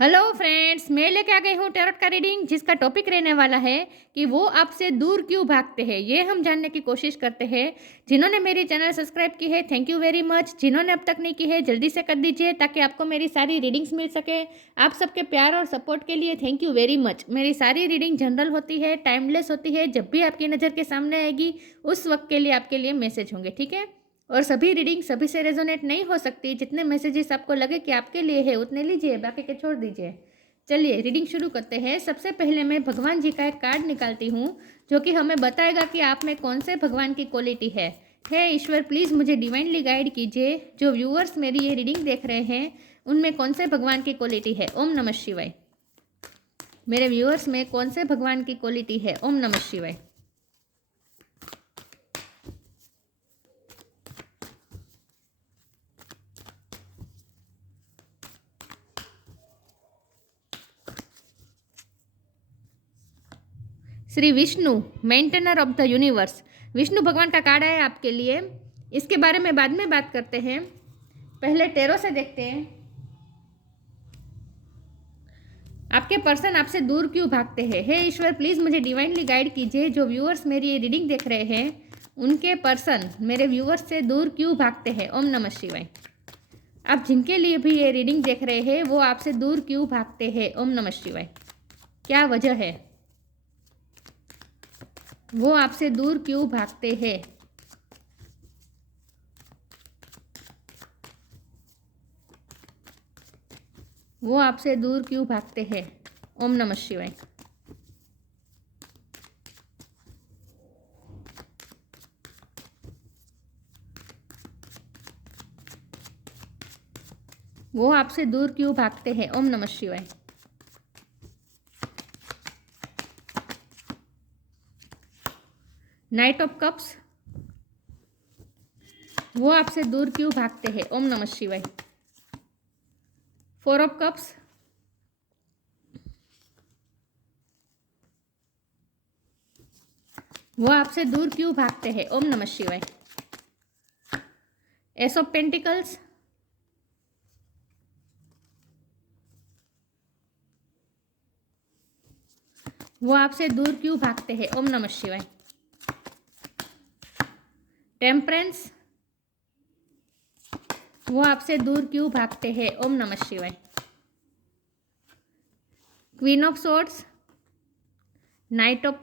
Hello friends, मैं लेके आ गई हूँ टैरोट का रीडिंग जिसका टॉपिक रहने वाला है कि वो आपसे दूर क्यों भागते हैं। ये हम जानने की कोशिश करते हैं। जिन्होंने मेरी चैनल सब्सक्राइब की है थैंक यू वेरी मच। जिन्होंने अब तक नहीं की है जल्दी से कर दीजिए ताकि आपको मेरी सारी रीडिंग्स मिल सके। आप सबके प्यार और सपोर्ट के लिए थैंक यू वेरी मच। मेरी सारी रीडिंग जनरल होती है, टाइमलेस होती है। जब भी आपकी नज़र के सामने आएगी उस वक्त के लिए आपके लिए मैसेज होंगे, ठीक है। और सभी रीडिंग सभी से रेजोनेट नहीं हो सकती। जितने मैसेजेस आपको लगे कि आपके लिए है उतने लीजिए, बाकी के छोड़ दीजिए। चलिए रीडिंग शुरू करते हैं। सबसे पहले मैं भगवान जी का एक कार्ड निकालती हूँ जो कि हमें बताएगा कि आप में कौन से भगवान की क्वालिटी है। हे ईश्वर, प्लीज़ मुझे डिवाइनली गाइड कीजिए। जो व्यूअर्स मेरी ये रीडिंग देख रहे हैं उनमें कौन से भगवान की क्वालिटी है। ओम नमः शिवाय। मेरे व्यूअर्स में कौन से भगवान की क्वालिटी है। ओम नमः शिवाय। Shri Vishnu, maintainer of the universe. Vishnu भगवान का कार्ड है आपके लिए। इसके बारे में बाद में बात करते हैं, पहले टैरो से देखते हैं आपके पर्सन आपसे दूर क्यों भागते हैं। हे ईश्वर, प्लीज़ मुझे डिवाइनली गाइड कीजिए। जो व्यूअर्स मेरी ये रीडिंग देख रहे हैं उनके पर्सन मेरे व्यूअर्स से दूर क्यों भागते हैं। ओम नमः शिवाय। आप जिनके लिए भी ये रीडिंग देख रहे हैं वो आपसे दूर क्यों भागते हैं। ओम नमः शिवाय। क्या वजह है, वो आपसे दूर क्यों भागते हैं। वो आपसे दूर क्यों भागते हैं। ओम नमः शिवाय। वो आपसे दूर क्यों भागते हैं। ओम नमः शिवाय। नाइट ऑफ कप्स, वो आपसे दूर क्यों भागते हैं। ओम नमः शिवाय। फोर ऑफ कप्स, वो आपसे दूर क्यों भागते हैं। ओम नमः शिवाय। एस ऑफ पेंटिकल्स, वो आपसे दूर क्यों भागते हैं। ओम नमः शिवाय। टेम्परेंस, वो आपसे दूर क्यों भागते हैं। ओम नमः शिवाय। Queen of swords, night of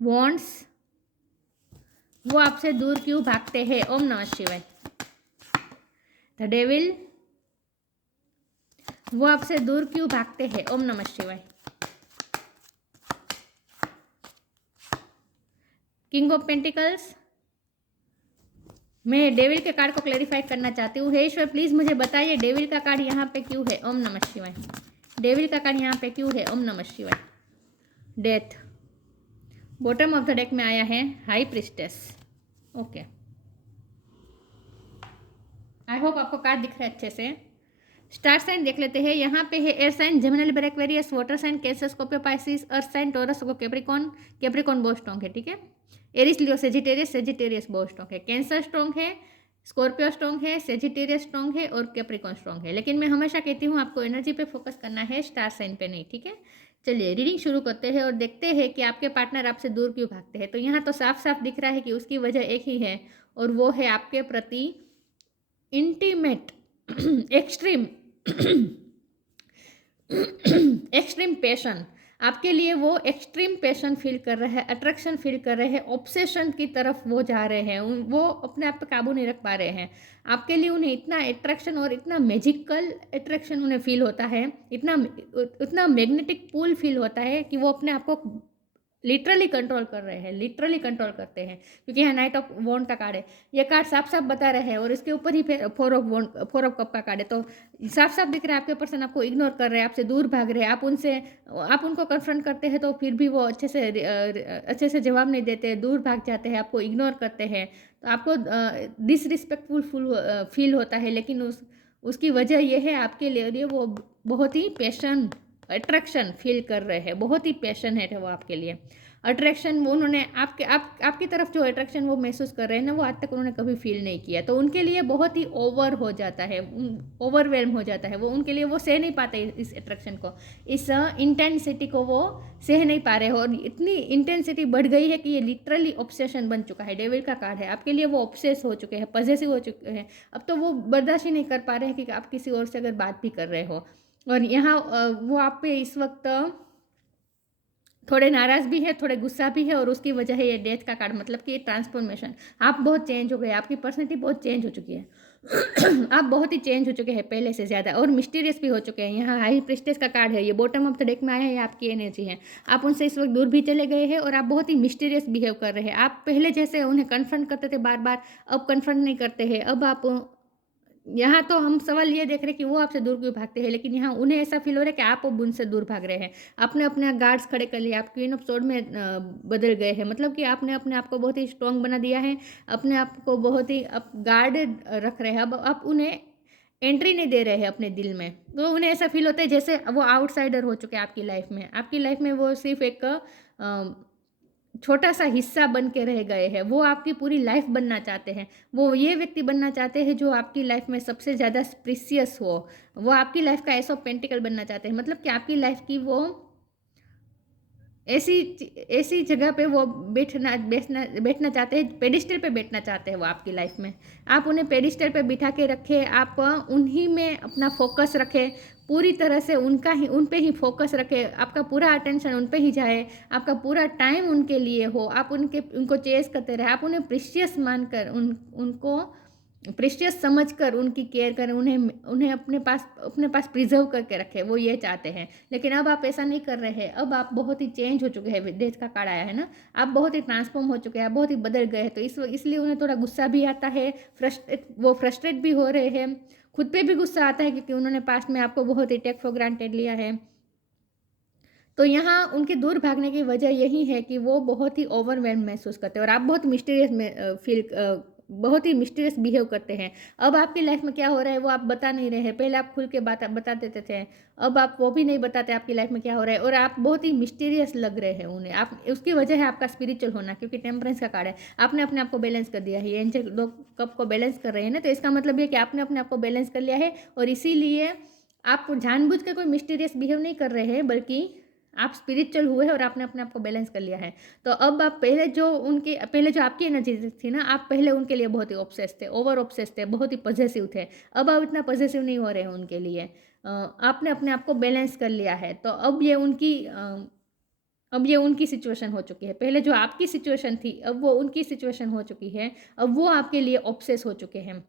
wands, वो आपसे दूर क्यों भागते हैं। ओम नमः शिवाय। द डेविल, वो आपसे दूर क्यों भागते हैं। ओम नमः शिवाय। किंग ऑफ पेंटिकल्स, मैं डेविल के कार्ड को क्लैरिफाई करना चाहती हूँ। हे ईश्वर, प्लीज़ मुझे बताइए डेविल का कार्ड यहाँ पे क्यों है। ओम नमः शिवाय। डेविल का कार्ड यहाँ पे क्यों है। ओम नमः शिवाय। Death, bottom of the deck में आया है high priestess. Okay, I hope आपको कार्ड दिख रहा है अच्छे से। स्टार साइन देख लेते हैं। यहाँ पे है air sign Gemini Libra Aquarius, water sign Cancer Scorpio Pisces, earth sign Taurus को कैप्रिकॉन। कैप्रिकॉन बहुत स्ट्रॉन्ग है, ठीक है। एरिस लियो सेजिटेरियस, सेजिटेरियस बहुत स्ट्रॉन्ग है। कैंसर स्ट्रॉन्ग है, स्कॉर्पियो स्ट्रॉन्ग है, सेजिटेरियस स्ट्रॉन्ग है और कैप्रिकॉन स्ट्रॉन्ग है। लेकिन मैं हमेशा कहती हूँ आपको एनर्जी पे फोकस करना है, स्टार साइन पे नहीं, ठीक है। चलिए रीडिंग शुरू करते हैं और देखते हैं कि आपके पार्टनर आपसे दूर क्यों भागते हैं। तो यहाँ तो साफ साफ दिख रहा है कि उसकी वजह एक ही है और वो है आपके प्रति इंटीमेट एक्सट्रीम एक्सट्रीम पैशन। आपके लिए वो एक्सट्रीम पैशन फील कर रहे हैं, अट्रैक्शन फील कर रहे हैं, ऑब्सेशन की तरफ वो जा रहे हैं। वो अपने आप पे काबू नहीं रख पा रहे हैं। आपके लिए उन्हें इतना अट्रैक्शन और इतना मैजिकल अट्रैक्शन उन्हें फील होता है, इतना मैग्नेटिक पुल फील होता है कि वो अपने आप को लिटरली कंट्रोल कर रहे हैं, लिटरली कंट्रोल करते हैं। क्योंकि यहाँ नाइट ऑफ वॉन्ड का कार्ड है, ये कार्ड साफ साफ बता रहे हैं और इसके ऊपर ही फोर ऑफ कप का कार्ड है। तो साफ साफ दिख रहा है आपके पर्सन आपको इग्नोर कर रहे हैं, आपसे दूर भाग रहे हैं। आप उनको कन्फ्रंट करते हैं तो फिर भी वो अच्छे से जवाब नहीं देते, दूर भाग जाते हैं, आपको इग्नोर करते हैं। तो आपको डिसरिस्पेक्टफुल फील होता है। लेकिन उसकी वजह यह है आपके लिए वो बहुत ही पैशन अट्रैक्शन फील कर रहे हैं, बहुत ही पैशन है वो आपके लिए। अट्रैक्शन वो उन्होंने आपकी तरफ जो अट्रैक्शन वो महसूस कर रहे हैं ना, वो आज तक उन्होंने कभी फील नहीं किया। तो उनके लिए बहुत ही ओवर हो जाता है, ओवरवेल्म हो जाता है वो, उनके लिए वो सह नहीं पाते इस अट्रैक्शन को, इस इंटेंसिटी को वो सह नहीं पा रहे हो। और इतनी इंटेंसिटी बढ़ गई है कि ये लिटरली ऑब्सेशन बन चुका है। डेविल का कार्ड है, आपके लिए वो ऑब्सेस हो चुके हैं, पजेसिव हो चुके हैं। अब तो वो बर्दाश्त ही नहीं कर पा रहे हैं कि आप किसी और से अगर बात भी कर रहे हो। और यहाँ वो आप पे इस वक्त थोड़े नाराज़ भी है, थोड़े गुस्सा भी है, और उसकी वजह है ये डेथ का कार्ड, मतलब कि ये ट्रांसफॉर्मेशन। आप बहुत चेंज हो गए, आपकी पर्सनैलिटी बहुत चेंज हो चुकी है। आप बहुत ही चेंज हो चुके हैं पहले से ज़्यादा, और मिस्टीरियस भी हो चुके हैं। यहाँ हाई प्रिस्टेस का कार्ड है, ये बॉटम ऑफ द डेक में आया है, ये आपकी एनर्जी है। आप उनसे इस वक्त दूर भी चले गए हैं, और आप बहुत ही मिस्टीरियस बिहेव कर रहे हैं। आप पहले जैसे उन्हें कन्फ्रंट करते थे बार बार, अब कन्फ्रंट नहीं करते हैं। अब आप यहाँ तो हम सवाल ये देख रहे हैं कि वो आपसे दूर क्यों भागते हैं, लेकिन यहाँ उन्हें ऐसा फील हो रहा है कि आप अब उनसे दूर भाग रहे हैं। आपने अपने गार्ड्स खड़े कर लिए, आप क्वीन ऑफ सोर्ड में बदल गए हैं, मतलब कि आपने अपने आप को बहुत ही स्ट्रॉन्ग बना दिया है, अपने आप को बहुत ही आप गार्ड रख रहे हैं। अब आप उन्हें एंट्री नहीं दे रहे हैं अपने दिल में, तो उन्हें ऐसा फील होता है जैसे वो आउटसाइडर हो चुके हैं आपकी लाइफ में। आपकी लाइफ में वो सिर्फ एक छोटा सा हिस्सा बन के रह गए हैं। वो आपकी पूरी लाइफ बनना चाहते हैं, वो ये व्यक्ति बनना चाहते हैं जो आपकी लाइफ में सबसे ज़्यादा प्रीसियस हो। वो आपकी लाइफ का एस ऑफ पेंटिकल बनना चाहते हैं, मतलब कि आपकी लाइफ की वो ऐसी ऐसी जगह पे वो बैठना चाहते हैं, पेडिस्टल पे बैठना चाहते हैं वो आपकी लाइफ में। आप उन्हें पेडिस्टल पे बिठा के रखें, आप उन्हीं में अपना फोकस रखें, पूरी तरह से उन पे ही फोकस रखें, आपका पूरा अटेंशन उन पे ही जाए, आपका पूरा टाइम उनके लिए हो, आप उनको चेस करते रहे, आप उन्हें प्रीशियस मानकर उनको प्रेशियस समझकर उनकी केयर करें, उन्हें अपने पास प्रिजर्व करके रखें, वो ये चाहते हैं। लेकिन अब आप ऐसा नहीं कर रहे हैं, अब आप बहुत ही चेंज हो चुके हैं। डेथ का कार्ड आया है ना, आप बहुत ही ट्रांसफॉर्म हो चुके हैं, आप बहुत ही बदल गए हैं। तो इसलिए उन्हें थोड़ा गुस्सा भी आता है, फ्रस्ट्रेट भी हो रहे हैं, खुद पे भी गुस्सा आता है क्योंकि उन्होंने पास्ट में आपको बहुत ही टेक फॉर ग्रांटेड लिया है। तो यहाँ उनके दूर भागने की वजह यही है कि वो बहुत ही ओवरवेल्म महसूस करते हैं, और आप बहुत मिस्टीरियस में बहुत ही मिस्टीरियस बिहेव करते हैं। अब आपकी लाइफ में क्या हो रहा है वो आप बता नहीं रहे हैं। पहले आप खुल के बता देते थे, अब आप वो भी नहीं बताते आपकी लाइफ में क्या हो रहा है, और आप बहुत ही मिस्टीरियस लग रहे हैं उन्हें। आप उसकी वजह है आपका स्पिरिचुअल होना, क्योंकि टेम्परेंस का कार्ड है। आपने अपने आप को बैलेंस कर दिया है, ये एंजल दो कप को बैलेंस कर रहे हैं ना, तो इसका मतलब ये कि आपने अपने आप को बैलेंस कर लिया है, और इसीलिए आप जानबूझ के कोई मिस्टीरियस बिहेव नहीं कर रहे हैं, बल्कि आप स्पिरिचुअल हुए और आपने अपने आप को बैलेंस कर लिया है। तो अब आप पहले जो आपकी एनर्जी थी ना, आप पहले उनके लिए बहुत ही ऑब्सेस थे, ओवर ऑब्सेस थे, बहुत ही पॉजेसिव थे। अब आप इतना पॉजेसिव नहीं हो रहे हैं उनके लिए। आपने अपने आप को बैलेंस कर लिया है। तो अब ये उनकी सिचुएशन हो चुकी है। पहले जो आपकी सिचुएशन थी, अब वो उनकी सिचुएशन हो चुकी है। अब वो आपके लिए ऑब्सेस हो चुके हैं।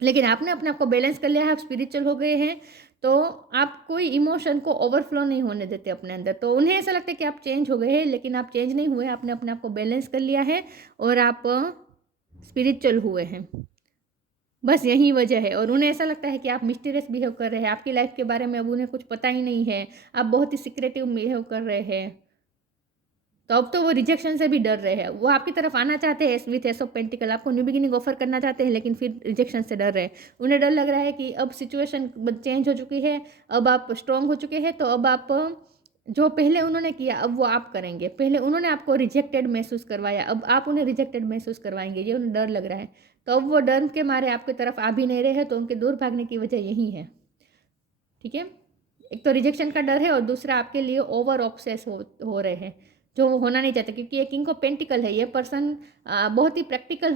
लेकिन आपने अपने आप को बैलेंस कर लिया है, आप स्पिरिचुअल हो गए हैं, तो आप कोई इमोशन को ओवरफ्लो नहीं होने देते अपने अंदर। तो उन्हें ऐसा लगता है कि आप चेंज हो गए हैं, लेकिन आप चेंज नहीं हुए, आपने अपने आप को बैलेंस कर लिया है और आप स्पिरिचुअल हुए हैं। बस यही वजह है। और उन्हें ऐसा लगता है कि आप मिस्टीरियस बिहेव कर रहे हैं, आपकी लाइफ के बारे में अब उन्हें कुछ पता ही नहीं है, आप बहुत ही सिक्रेटिव बिहेव कर रहे हैं। तो अब तो वो रिजेक्शन से भी डर रहे हैं। वो आपकी तरफ आना चाहते हैं विथ एस ऑफ पेंटिकल, आपको न्यू बिगिनिंग ऑफर करना चाहते हैं, लेकिन फिर रिजेक्शन से डर रहे हैं। उन्हें डर लग रहा है कि अब सिचुएशन चेंज हो चुकी है, अब आप स्ट्रॉन्ग हो चुके हैं, तो अब आप जो पहले उन्होंने किया अब वो आप करेंगे। पहले उन्होंने आपको रिजेक्टेड महसूस करवाया, अब आप उन्हें रिजेक्टेड महसूस करवाएंगे, ये उन्हें डर लग रहा है। तो अब वो डर के मारे आपकी तरफ आ भी नहीं रहे हैं, तो उनके दूर भागने की वजह यही है। ठीक है, एक तो रिजेक्शन का डर है, और दूसरा आपके लिए ओवर ऑब्सेस हो रहे हैं, जो वो होना नहीं चाहते। क्योंकि ये किंग ऑफ पेंटिकल है, ये पर्सन बहुत ही प्रैक्टिकल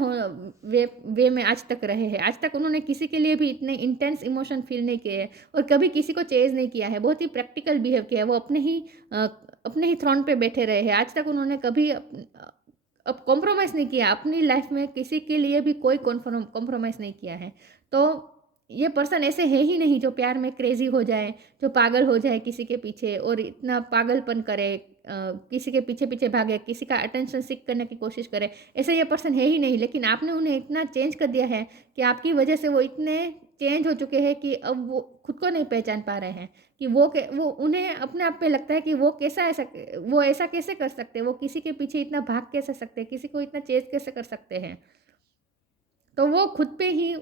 वे में आज तक रहे हैं। आज तक उन्होंने किसी के लिए भी इतने इंटेंस इमोशन फील नहीं किए हैं, और कभी किसी को चेज नहीं किया है, बहुत ही प्रैक्टिकल बिहेव किया है। वो अपने ही थ्रोन पे बैठे रहे हैं। आज तक उन्होंने कभी अब कॉम्प्रोमाइज़ नहीं किया अपनी लाइफ में, किसी के लिए भी कोई कॉम्प्रोमाइज़ नहीं किया है। तो ये पर्सन ऐसे है ही नहीं जो प्यार में क्रेजी हो जाए, जो पागल हो जाए किसी के पीछे और इतना पागलपन करे, किसी के पीछे पीछे भागे, किसी का अटेंशन सीख करने की कोशिश करे। ऐसे ये पर्सन है ही नहीं। लेकिन आपने उन्हें इतना चेंज कर दिया है कि आपकी वजह से वो इतने चेंज हो चुके हैं कि अब वो खुद को नहीं पहचान पा रहे हैं कि वो उन्हें अपने आप पे लगता है कि वो ऐसा कैसे कर सकते हैं, वो किसी के पीछे इतना भाग कैसे सकते हैं, किसी को इतना चेज कैसे कर सकते हैं। तो वो खुद पे ही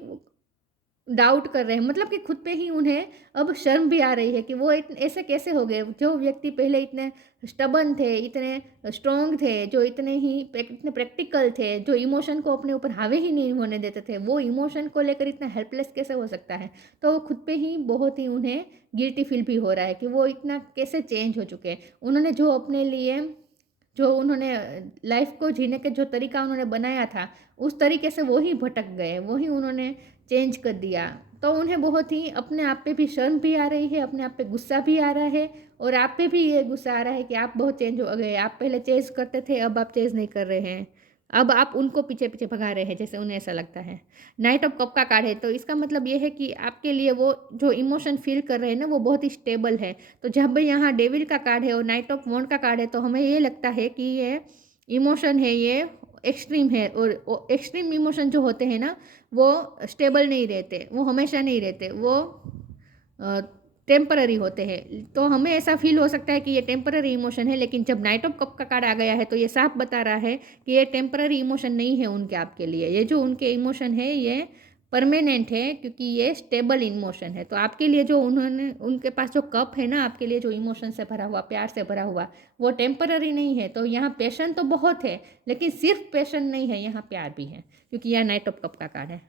डाउट कर रहे हैं, मतलब कि खुद पे ही उन्हें अब शर्म भी आ रही है कि वो ऐसे कैसे हो गए। जो व्यक्ति पहले इतने स्टबन थे, इतने स्ट्रॉन्ग थे, जो इतने प्रैक्टिकल थे, जो इमोशन को अपने ऊपर हावी ही नहीं होने देते थे, वो इमोशन को लेकर इतना हेल्पलेस कैसे हो सकता है। तो वो खुद पे ही बहुत ही उन्हें गिल्टी फील भी हो रहा है कि वो इतना कैसे चेंज हो चुके हैं। उन्होंने जो अपने लिए जो उन्होंने लाइफ को जीने के जो तरीका उन्होंने बनाया था, उस तरीके से वो ही भटक गए, वो ही उन्होंने चेंज कर दिया। तो उन्हें बहुत ही अपने आप पे भी शर्म भी आ रही है, अपने आप पे गुस्सा भी आ रहा है, और आप पे भी ये गुस्सा आ रहा है कि आप बहुत चेंज हो गए। आप पहले चेंज करते थे, अब आप चेंज नहीं कर रहे हैं, अब आप उनको पीछे पीछे भगा रहे हैं, जैसे उन्हें ऐसा लगता है। नाइट ऑफ कप का कार्ड है, तो इसका मतलब ये है कि आपके लिए वो जो इमोशन फील कर रहे हैं ना, वो बहुत ही स्टेबल है। तो जब यहाँ डेविल का कार्ड है और नाइट ऑफ वॉन्ड का कार्ड है, तो हमें ये लगता है कि ये इमोशन है, ये एक्सट्रीम है, और एक्सट्रीम इमोशन जो होते हैं ना, वो स्टेबल नहीं रहते, वो हमेशा नहीं रहते, वो टेम्पररी होते हैं। तो हमें ऐसा फील हो सकता है कि ये टेम्पररी इमोशन है, लेकिन जब नाइट ऑफ कप का कार्ड आ गया है, तो ये साफ बता रहा है कि ये टेम्पररी इमोशन नहीं है उनके आपके लिए। ये जो उनके इमोशन है, ये परमानेंट है, क्योंकि ये स्टेबल इमोशन है। तो आपके लिए जो उन्होंने उनके पास जो कप है ना, आपके लिए जो इमोशन से भरा हुआ, प्यार से भरा हुआ, वो टेम्पररी नहीं है। तो यहाँ पैशन तो बहुत है, लेकिन सिर्फ पैशन नहीं है, यहाँ प्यार भी है, क्योंकि यह नाइट ऑफ कप का कार्ड है।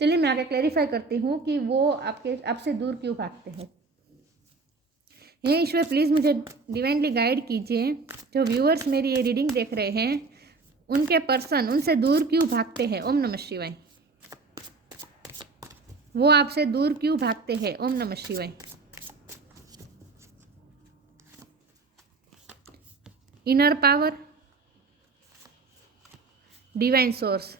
चलिए मैं आगे क्लैरिफाई करती हूँ कि वो आपसे दूर क्यों भागते हैं। हे ईश्वर, प्लीज़ मुझे डिवाइनली गाइड कीजिए। जो व्यूअर्स मेरी ये रीडिंग देख रहे हैं, उनके पर्सन उनसे दूर क्यों भागते हैं। ओम नमः शिवाय। वो आपसे दूर क्यों भागते हैं। ओम नमः शिवाय। Inner power, divine source,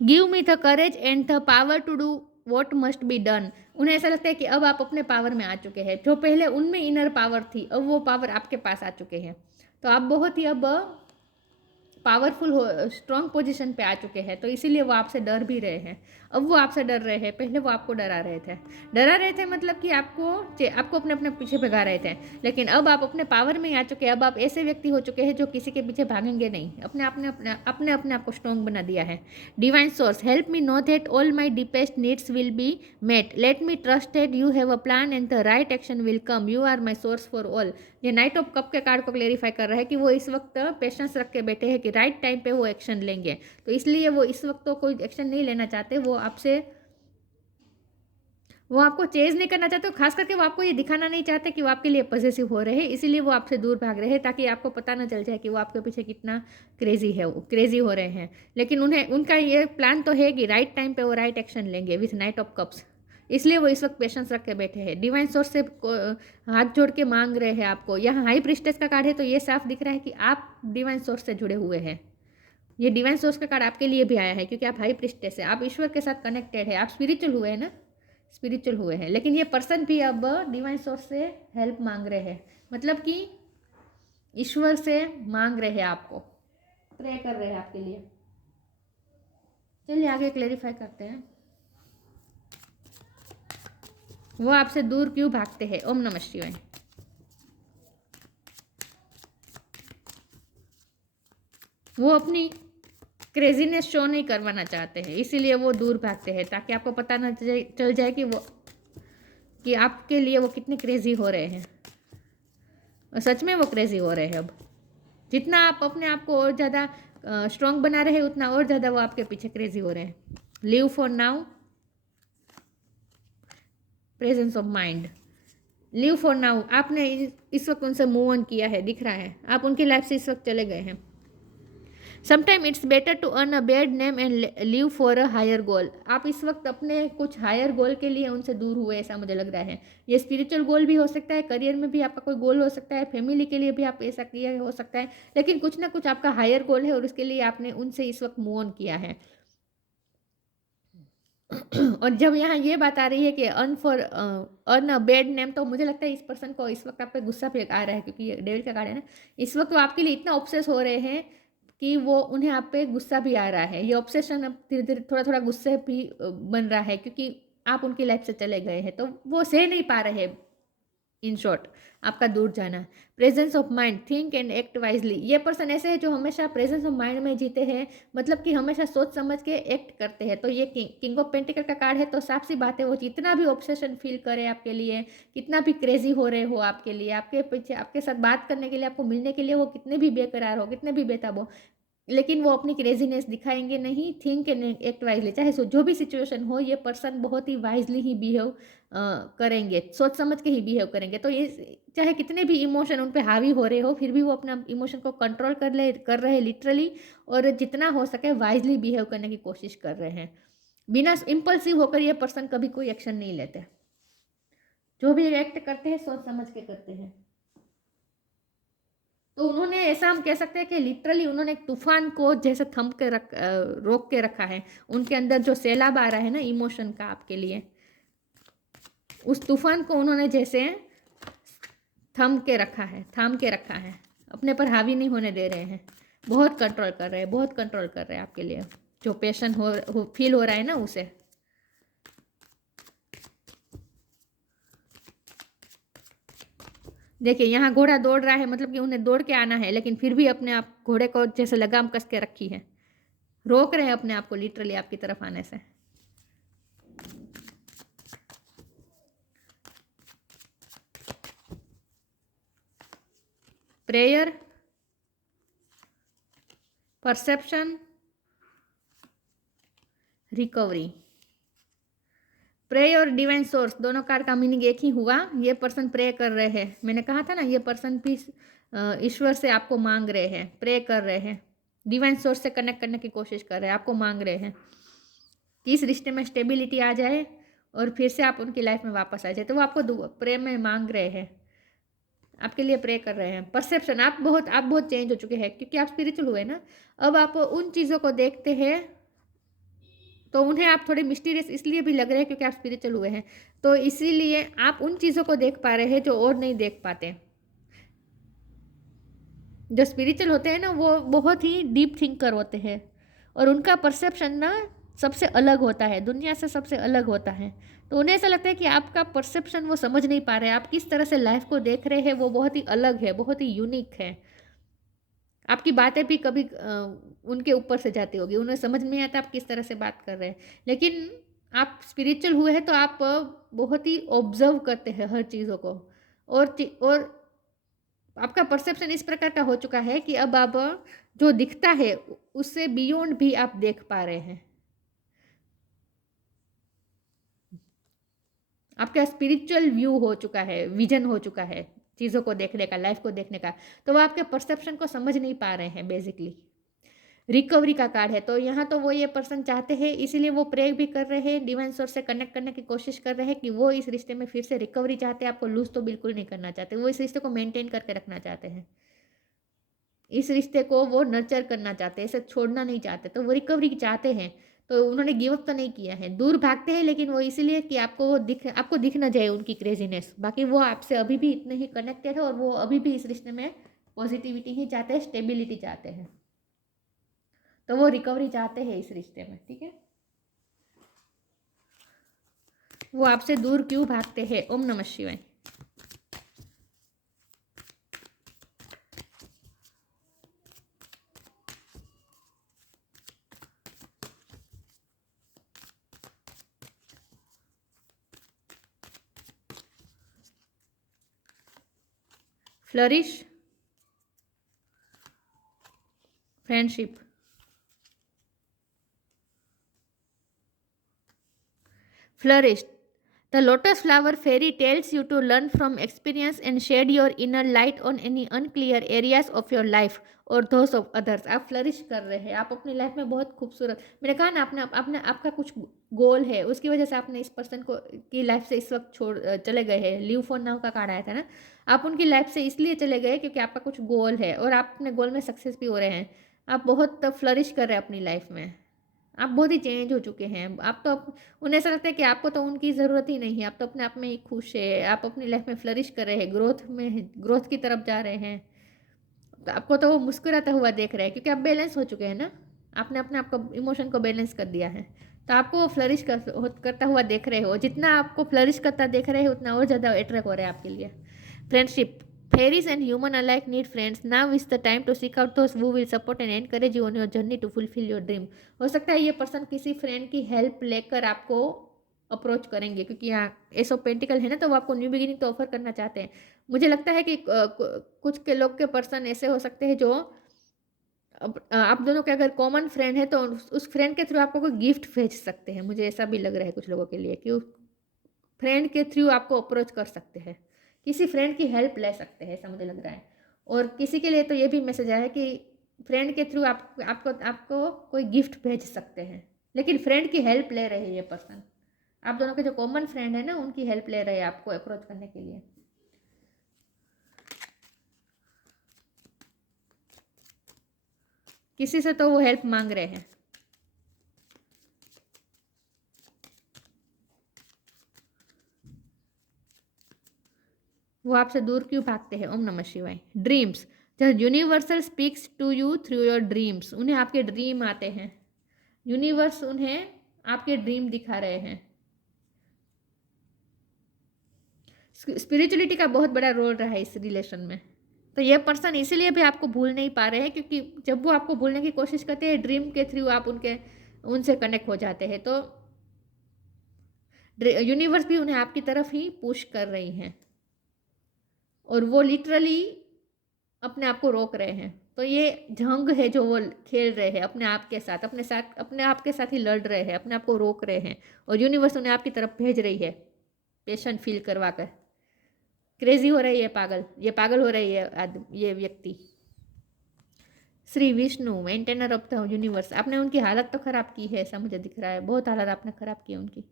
give me the courage and the power to do what must be done. उन्हें ऐसा लगता है कि अब आप अपने पावर में आ चुके हैं। जो पहले उनमें इनर पावर थी, अब वो पावर आपके पास आ चुके हैं। तो आप बहुत ही अब पावरफुल हो, स्ट्रॉन्ग पोजीशन पे आ चुके हैं। तो इसीलिए वो आपसे डर भी रहे हैं। अब वो आपसे डर रहे हैं, पहले वो आपको डरा रहे थे, मतलब कि आपको अपने अपने पीछे भगा रहे थे। लेकिन अब आप अपने पावर में आ चुके हैं। अब आप ऐसे व्यक्ति हो चुके हैं जो किसी के पीछे भागेंगे नहीं, अपने आप को स्ट्रॉन्ग बना दिया है। Divine source, help me know that all my deepest needs will be met, let me trust that you have a plan and the right action will come, you are my source for all. ये knight of cup के card को clarify कर रहा है कि वो इस वक्त पेशेंस रख के बैठे हैं कि राइट टाइम पे वो एक्शन लेंगे। तो इसलिए वो इस वक्त तो कोई एक्शन नहीं लेना चाहते। वो आपको चेज नहीं करना चाहते, खास करके वो आपको ये दिखाना नहीं चाहते कि वो आपके लिए पॉजिटिव हो रहे हैं। इसीलिए वो आपसे दूर भाग रहे हैं, ताकि आपको पता ना चल जाए कि वो आपके पीछे कितना क्रेजी हो रहे हैं। लेकिन उनका ये प्लान तो है कि राइट टाइम पे वो राइट एक्शन लेंगे विथ नाइट ऑफ कप्स। इसलिए वो इस वक्त पेशेंस रख के बैठे हैं। डिवाइन सोर्स से हाथ जोड़ के मांग रहे हैं आपको। यहाँ हाई प्रिस्टेस का कार्ड है, तो ये साफ दिख रहा है कि आप डिवाइन सोर्स से जुड़े हुए हैं। ये डिवाइन सोर्स का कार्ड आपके लिए भी आया है, क्योंकि आप हाई प्रिस्टेस है, आप ईश्वर के साथ कनेक्टेड है, आप स्पिरिचुअल हुए हैं ना, स्पिरिचुअल हुए हैं। लेकिन ये पर्सन भी अब डिवाइन सोर्स से हेल्प मांग रहे हैं, मतलब कि ईश्वर से मांग रहे हैं, आपको प्रे कर रहे हैं आपके लिए। चलिए आगे क्लेरिफाई करते हैं, वो आपसे दूर क्यों भागते हैं। ओम नमः शिवाय। वो अपनी क्रेजीनेस शो नहीं करवाना चाहते हैं, इसीलिए वो दूर भागते हैं, ताकि आपको पता ना चल जाए कि आपके लिए वो कितने क्रेजी हो रहे हैं। और सच में वो क्रेजी हो रहे हैं। अब जितना आप अपने आप को और ज़्यादा स्ट्रॉन्ग बना रहे हैं, उतना और ज़्यादा वो आपके पीछे क्रेजी हो रहे हैं। Live for now, presence of mind. Live for now, आपने इस वक्त उनसे मूव ऑन किया है, दिख रहा है, आप उनकी लाइफ से इस वक्त चले गए हैं। Sometime it's better to earn a bad name and live for a higher goal. आप इस वक्त अपने कुछ हायर गोल के लिए उनसे दूर हुए, ऐसा मुझे लग रहा है। ये स्पिरिचुअल गोल भी हो सकता है, करियर में भी आपका कोई गोल हो सकता है, फैमिली के लिए भी आप ऐसा किया हो सकता है, लेकिन कुछ ना कुछ आपका हायर गोल है और उसके लिए आपने उनसे इस वक्त मूव ऑन किया है। और जब यहाँ ये बात आ रही है कि अर्न अ बैड नेम, तो मुझे लगता है इस पर्सन को इस वक्त आप पे गुस्सा भी आ रहा है, क्योंकि ये डेविल का कार्ड है ना। इस वक्त वो आपके लिए इतना ऑब्सेस हो रहे हैं कि वो उन्हें आप पे गुस्सा भी आ रहा है। ये ऑब्सेशन अब धीरे धीरे थोड़ा थोड़ा गुस्से भी बन रहा है, क्योंकि आप उनकी लाइफ से चले गए हैं, तो वो सह नहीं पा रहे। इन शॉर्ट आपका दूर जाना। Presence of mind, think and act wisely, ये पर्सन ऐसे है जो हमेशा प्रेजेंस ऑफ माइंड में जीते हैं, मतलब कि हमेशा सोच समझ के एक्ट करते हैं। तो ये किंग ऑफ पेंटिकल का कार्ड है, तो साफ सी बात है, वो जितना भी ऑब्सेशन फील करे आपके लिए, कितना भी क्रेजी हो रहे हो आपके लिए, आपके पीछे आपके साथ बात करने के लिए, आपको मिलने के लिए वो कितने भी बेकरार हो, कितने भी बेताब हो, लेकिन वो अपनी क्रेजीनेस दिखाएंगे नहीं। थिंक एंड एक्ट वाइजली, चाहे जो भी सिचुएशन हो, ये पर्सन बहुत ही वाइजली ही बिहेव करेंगे, सोच समझ के ही बिहेव करेंगे। तो ये चाहे कितने भी इमोशन उन पे हावी हो रहे हो, फिर भी वो अपना इमोशन को कंट्रोल कर रहे हैं लिटरली, और जितना हो सके वाइजली बिहेव करने की कोशिश कर रहे हैं। बिना इम्पल्सिव होकर ये पर्सन कभी कोई एक्शन नहीं लेते, जो भी एक्ट करते हैं सोच समझ के करते हैं। तो उन्होंने, ऐसा हम कह सकते हैं कि लिटरली उन्होंने एक तूफान को जैसे रोक के रखा है। उनके अंदर जो सैलाब आ रहा है ना इमोशन का आपके लिए, उस तूफान को उन्होंने जैसे थाम के रखा है, अपने पर हावी नहीं होने दे रहे हैं, बहुत कंट्रोल कर रहे हैं, बहुत कंट्रोल कर रहे हैं आपके लिए। जो पैशन फील हो रहा है ना उसे। देखिए यहाँ घोड़ा दौड़ रहा है, मतलब कि उन्हें दौड़ के आना है, लेकिन फिर भी अपने आप घोड़े को जैसे लगाम कस के रखी है, रोक रहे हैं अपने आप को लिटरली आपकी तरफ आने से। Prayer, perception, recovery. प्रे और डिवाइन सोर्स दोनों कार्ड का मीनिंग एक ही हुआ। ये पर्सन प्रे कर रहे हैं, मैंने कहा था ना, ये पर्सन भी ईश्वर से आपको मांग रहे हैं, प्रे कर रहे हैं, डिवाइन सोर्स से कनेक्ट करने की कोशिश कर रहे हैं, आपको मांग रहे हैं कि इस रिश्ते में स्टेबिलिटी आ जाए और फिर से आप उनकी लाइफ में वापस आ जाए। तो वो आपको प्रे में मांग रहे हैं, आपके लिए प्रे कर रहे हैं। परसेप्शन, आप बहुत चेंज हो चुके हैं, क्योंकि आप स्पिरिचुअल हुए ना। अब आप उन चीज़ों को देखते हैं तो उन्हें आप थोड़े मिस्टीरियस इसलिए भी लग रहे हैं क्योंकि आप स्पिरिचुअल हुए हैं, तो इसीलिए आप उन चीज़ों को देख पा रहे हैं जो और नहीं देख पाते। जो स्पिरिचुअल होते हैं ना, वो बहुत ही डीप थिंकर होते हैं, और उनका परसेप्शन ना सबसे अलग होता है, दुनिया से सबसे अलग होता है। तो उन्हें ऐसा लगता है कि आपका परसेप्शन वो समझ नहीं पा रहे हैं, आप किस तरह से लाइफ को देख रहे हैं, वो बहुत ही अलग है, बहुत ही यूनिक है। आपकी बातें भी कभी उनके ऊपर से जाती होगी, उन्हें समझ नहीं आता आप किस तरह से बात कर रहे हैं। लेकिन आप स्पिरिचुअल हुए हैं तो आप बहुत ही ऑब्जर्व करते हैं हर चीज़ों को, और आपका परसेप्शन इस प्रकार का हो चुका है कि अब आप जो दिखता है उससे बियॉन्ड भी आप देख पा रहे हैं। आपका स्पिरिचुअल व्यू हो चुका है, विजन हो चुका है चीज़ों को देखने का, लाइफ को देखने का। तो वो आपके परसेप्शन को समझ नहीं पा रहे हैं बेसिकली। रिकवरी का कार्ड है, तो यहाँ तो वो ये पर्सन चाहते हैं, इसीलिए वो प्रे भी कर रहे हैं, डिवाइन सोर्स से कनेक्ट करने की कोशिश कर रहे हैं कि वो इस रिश्ते में फिर से रिकवरी चाहते हैं। आपको लूज तो बिल्कुल नहीं करना चाहते, वो इस रिश्ते को मेंटेन करके रखना चाहते हैं, इस रिश्ते को वो नर्चर करना चाहते हैं, इसे छोड़ना नहीं चाहते। तो वो रिकवरी चाहते हैं, तो उन्होंने गिव अप तो नहीं किया है, दूर भागते हैं, लेकिन वो इसीलिए कि आपको दिख ना जाए उनकी क्रेजीनेस। बाकी वो आपसे अभी भी इतने ही कनेक्टेड है, और वो अभी भी इस रिश्ते में पॉजिटिविटी ही चाहते हैं, स्टेबिलिटी चाहते हैं। तो वो रिकवरी चाहते हैं इस रिश्ते में, ठीक है। वो आपसे दूर क्यों भागते हैं? ओम नमः शिवाय। Flourish, friendship, flourish. The lotus flower fairy tells you to learn from experience and shed your inner light on any unclear areas of your life और those of others. आप फ्लरिश कर रहे हैं, आप अपनी लाइफ में बहुत खूबसूरत, मैंने कहा ना, आपने आपका कुछ गोल है, उसकी वजह से आपने इस पर्सन को की लाइफ से इस वक्त छोड़ चले गए हैं। लीव फॉर नाउ का कार्ड आया था ना, आप उनकी लाइफ से इसलिए चले गए क्योंकि आपका कुछ गोल है, और आप अपने गोल में सक्सेस भी हो रहे हैं। आप बहुत फ्लरिश कर रहे हैं अपनी लाइफ में, आप बहुत ही चेंज हो चुके हैं। आप तो उन्हें ऐसा लगता है कि आपको तो उनकी ज़रूरत ही नहीं है, आप तो अपने आप में ही खुश है, आप अपनी लाइफ में फ्लरिश कर रहे हैं, ग्रोथ की तरफ जा रहे हैं। तो आपको तो वो मुस्कुराता हुआ देख रहे हैं, क्योंकि आप बैलेंस हो चुके हैं ना, आपने अपने आप को इमोशन को बैलेंस कर दिया है। तो आपको वो करता हुआ देख रहे हो, जितना आपको फ्लरिश करता देख रहे हैं उतना और ज़्यादा अट्रैक्ट हो रहा है आपके लिए। Friendship, fairies and human alike need friends, now is the time to seek out those who will support and encourage you on your journey to fulfil your dream. हो सकता है ये पर्सन किसी फ्रेंड की हेल्प लेकर आपको approach करेंगे, क्योंकि यहाँ एस ऑफ पेंटिकल है ना, तो वो आपको न्यू बिगिनिंग तो ऑफर करना चाहते हैं। मुझे लगता है कि कुछ के लोग के पर्सन ऐसे हो सकते हैं जो आप दोनों के अगर कॉमन फ्रेंड है तो उस फ्रेंड के थ्रू आपको कोई गिफ्ट भेज सकते हैं। मुझे ऐसा भी लग रहा है कुछ लोगों के लिए कि उस फ्रेंड के थ्रू आपको अप्रोच कर सकते हैं, किसी फ्रेंड की हेल्प ले सकते हैं, ऐसा मुझे लग रहा है। और किसी के लिए तो ये भी मैसेज आया है कि फ्रेंड के थ्रू आपको कोई गिफ्ट भेज सकते हैं, लेकिन फ्रेंड की हेल्प ले रहे हैं ये पर्सन। आप दोनों के जो कॉमन फ्रेंड है ना, उनकी हेल्प ले रहे हैं आपको अप्रोच करने के लिए। किसी से तो वो हेल्प मांग रहे हैं। वो आपसे दूर क्यों भागते हैं? ओम नमः शिवाय। Dreams, the universal speaks to you through your dreams. उन्हें आपके ड्रीम आते हैं, यूनिवर्स उन्हें आपके ड्रीम दिखा रहे हैं। स्पिरिचुअलिटी का बहुत बड़ा रोल रहा है इस रिलेशन में। तो ये पर्सन इसीलिए भी आपको भूल नहीं पा रहे हैं, क्योंकि जब वो आपको भूलने की कोशिश करते हैं, ड्रीम के थ्रू आप उनसे कनेक्ट हो जाते हैं, तो यूनिवर्स भी उन्हें आपकी तरफ ही पुश कर रही हैं, और वो लिटरली अपने आप को रोक रहे हैं। तो ये जंग है जो वो खेल रहे हैं अपने आप के साथ, अपने आप के साथ ही लड़ रहे हैं, अपने आप को रोक रहे हैं, और यूनिवर्स उन्हें आपकी तरफ भेज रही है पेशेंट फील करवा कर। क्रेजी हो रही है, ये पागल हो रही है ये व्यक्ति। Shri Vishnu, maintainer of the universe, आपने उनकी हालत तो ख़राब की है, ऐसा मुझे दिख रहा है। बहुत हालत आपने ख़राब की है उनकी।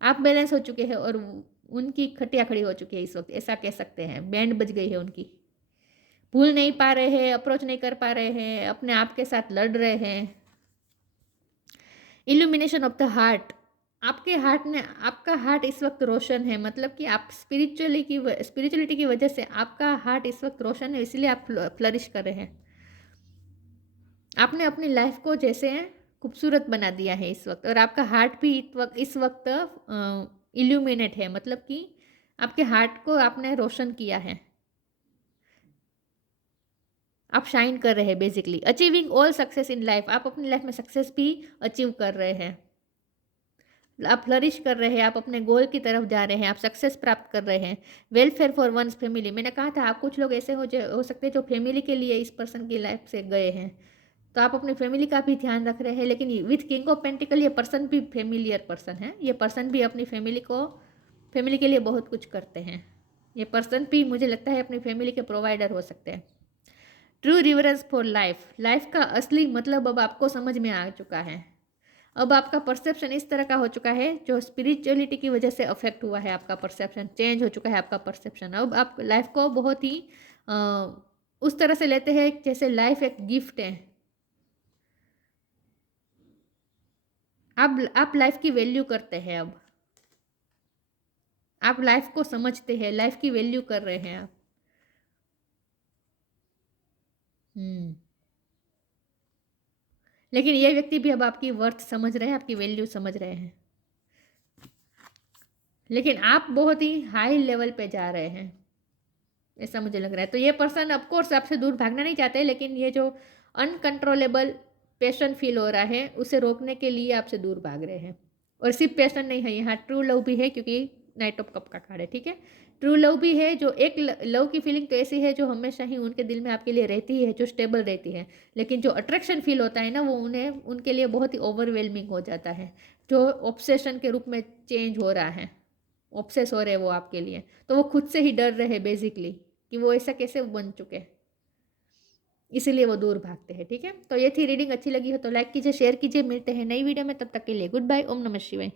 आप बैलेंस हो चुके हैं और उनकी खटिया खड़ी हो चुकी है इस वक्त, ऐसा कह सकते हैं। बैंड बज गई है उनकी। भूल नहीं पा रहे हैं, अप्रोच नहीं कर पा रहे हैं, अपने आप के साथ लड़ रहे हैं। इल्यूमिनेशन ऑफ द हार्ट, आपका हार्ट इस वक्त रोशन है, मतलब कि आप स्पिरिचुअलिटी की वजह से आपका हार्ट इस वक्त रोशन है, इसलिए आप फ्लरिश कर रहे हैं। आपने अपनी लाइफ को जैसे खूबसूरत बना दिया है इस वक्त, और आपका हार्ट भी इस वक्त इल्यूमिनेट है, मतलब कि आपके हार्ट को आपने रोशन किया है। आप शाइन कर रहे हैं basically. Achieving all success in life, आप अपनी लाइफ में सक्सेस भी अचीव कर रहे हैं, आप फ्लरिश कर रहे हैं, आप अपने गोल की तरफ जा रहे हैं, आप सक्सेस प्राप्त कर रहे हैं। वेलफेयर फॉर वंस फैमिली, मैंने कहा था आप कुछ लोग ऐसे हो सकते हैं जो फैमिली के लिए इस पर्सन की लाइफ से गए हैं, तो आप अपनी फैमिली का भी ध्यान रख रहे हैं। लेकिन विथ किंग ऑफ पेंटिकल ये पर्सन भी फेमिलियर पर्सन है, ये पर्सन भी अपनी फैमिली के लिए बहुत कुछ करते हैं। ये पर्सन भी मुझे लगता है अपनी फैमिली के प्रोवाइडर हो सकते हैं। ट्रू रिवरेंस फॉर लाइफ का असली मतलब अब आपको समझ में आ चुका है। अब आपका परसेप्शन इस तरह का हो चुका है, जो स्पिरिचुअलिटी की वजह से अफेक्ट हुआ है, आपका परसेप्शन चेंज हो चुका है। आपका परसेप्शन अब आप लाइफ को बहुत ही उस तरह से लेते हैं जैसे लाइफ एक गिफ्ट है। आप लाइफ की वैल्यू करते हैं, अब आप लाइफ को समझते हैं, लाइफ की वैल्यू कर रहे हैं आप। लेकिन ये व्यक्ति भी अब आपकी वर्थ समझ रहे हैं, आपकी वैल्यू समझ रहे हैं, लेकिन आप बहुत ही हाई लेवल पे जा रहे हैं, ऐसा मुझे लग रहा है। तो ये पर्सन ऑफकोर्स आपसे दूर भागना नहीं चाहते, लेकिन ये जो अनकंट्रोलेबल पैशन फील हो रहा है उसे रोकने के लिए आपसे दूर भाग रहे हैं। और सिर्फ पैशन नहीं है, यहाँ ट्रू लव भी है, क्योंकि नाइट ऑफ कप का कार्ड है, ठीक है। ट्रू लव भी है, जो एक लव की फीलिंग तो ऐसी है जो हमेशा ही उनके दिल में आपके लिए रहती है, जो स्टेबल रहती है। लेकिन जो अट्रैक्शन फील होता है ना, वो उनके लिए बहुत ही ओवरवेलमिंग हो जाता है, जो ऑब्सेशन के रूप में चेंज हो रहा है, ऑब्सेस हो रहे हैं वो आपके लिए। तो वो खुद से ही डर रहे हैं बेसिकली कि वो ऐसा कैसे बन चुके, इसीलिए वो दूर भागते हैं, ठीक है। तो ये थी रीडिंग। अच्छी लगी हो तो लाइक कीजिए, शेयर कीजिए। मिलते हैं नई वीडियो में, तब तक के लिए गुड बाय। ओम नमः शिवाय।